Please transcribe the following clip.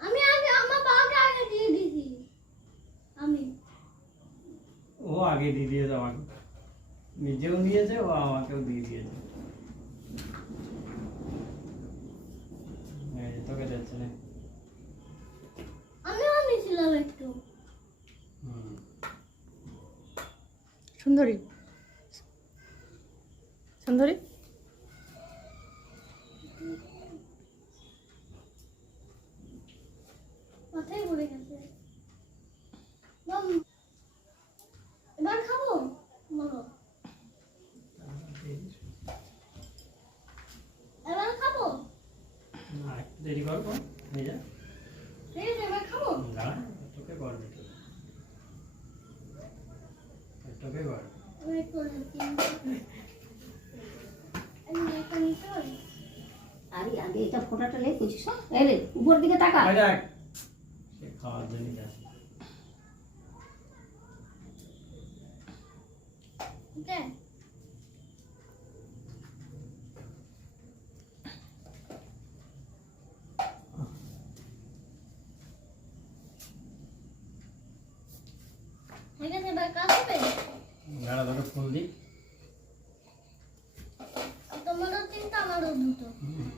আমি আগে আমার বাবাকে আগে দিয়ে দিয়েছি। ও আগে দিয়ে দিয়েছে আমাকে, নিজেও নিয়েছে ও আমাকেও দিয়ে দিয়েছে। তোকে যাচ্ছে না, আমিও নিয়েছিলাম একটু। সুন্দরী সুন্দরী মাথায় পড়ে গেছে। এবার খাবো বলো, এবার খাবো না একটু দেরি করবো, নিয়ে যা। ঠিক আছে এবার খাবো। দাঁড়া, তোকে করবে, তোকে করবে। ওয়েট করে আরে আগে এটা ফোটাটা লে কইছিস এলে উপর দিকে তাকা। ওই দেখ, সে খাওয়ার জন্য যাচ্ছে। ওকে ঠিক আছে এবার কাটবে। দাঁড়া দাঁড়া, ফুল দিই। তোমারও তিনটা আমারও দুটো। হুম।